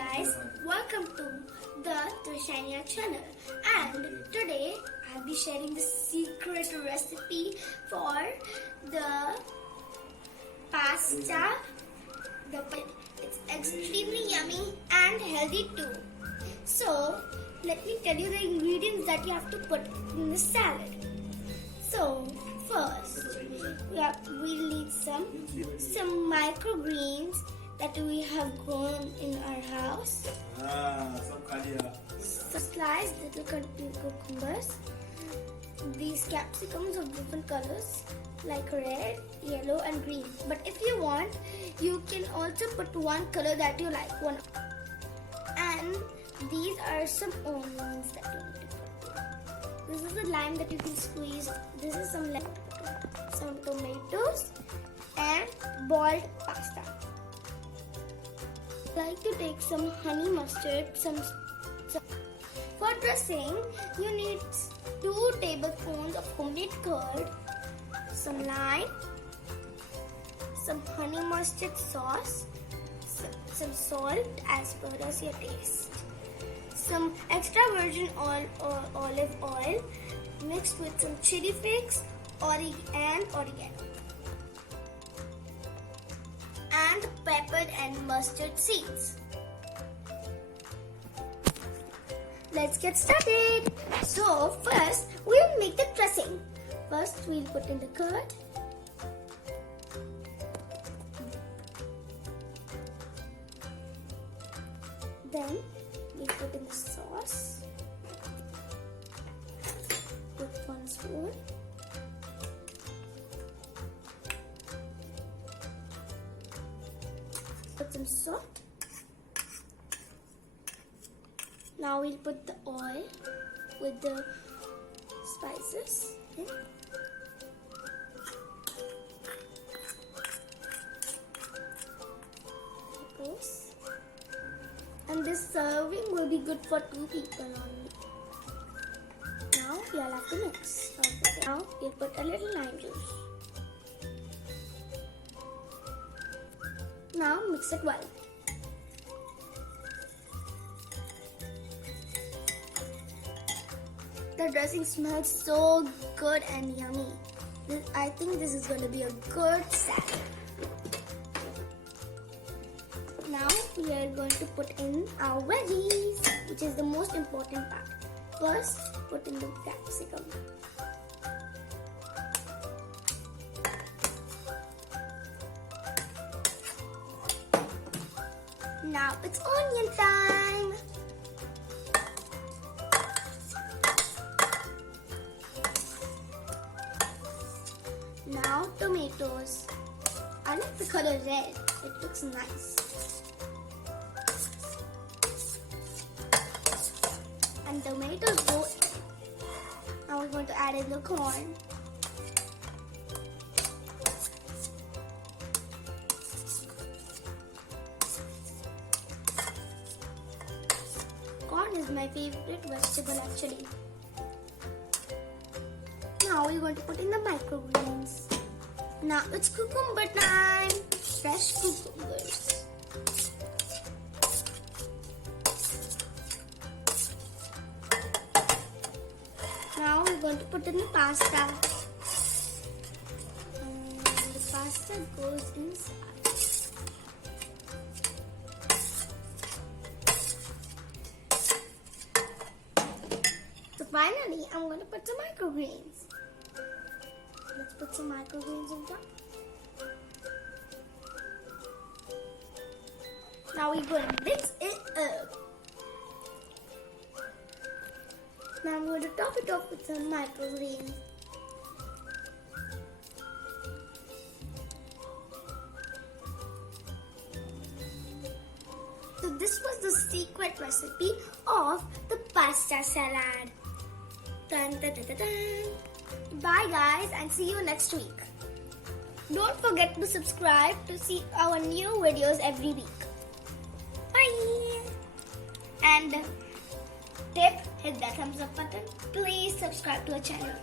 guys, welcome to the Trishania channel, and today I'll be sharing the secret recipe for the pasta. It's extremely yummy and healthy too. So let me tell you the ingredients that you have to put in the salad. So first we'll need some microgreens that we have grown in our house. Some sliced little cucumbers. These capsicums of different colors like red, yellow and green. But if you want, you can also put one color that you like. And these are some onions that you need to put. This is the lime that you can squeeze. This is some tomatoes and boiled pasta. I like to take some honey mustard, for dressing you need 2 tablespoons of homemade curd, some lime, some honey mustard sauce, some salt as per as your taste, some extra virgin olive oil mixed with some chili flakes and oregano, and pepper and mustard seeds. Let's get started. So first we'll make the dressing. First we'll put in the curd. Then we'll put in the sauce. Put 1 spoon. Put some salt. Now we'll put the oil with the spices in. And this serving will be good for 2 people only. Now you'll have to mix. Now we'll put a little lime juice. Now mix it well. The dressing smells so good and yummy. I think this is going to be a good salad. Now we are going to put in our veggies, which is the most important part. First, put in the capsicum. Now it's onion time. Now tomatoes. I like the color red. It looks nice. And tomatoes go in. Now we're going to add in the corn. Corn is my favorite vegetable actually. Now we're going to put in the microgreens. Now it's cucumber time. Fresh cucumbers. Now we're going to put in the pasta. And the pasta goes inside. So finally, I'm going to put some microgreens. Let's put some microgreens on top. Now we're going to mix it up. Now I'm going to top it off with some microgreens. So this was the secret recipe of the pasta salad. Dun, dun, dun, dun, dun. Bye guys, and see you next week. Don't forget to subscribe to see our new videos every week. Bye. And tip, hit that thumbs up button. Please subscribe to our channel.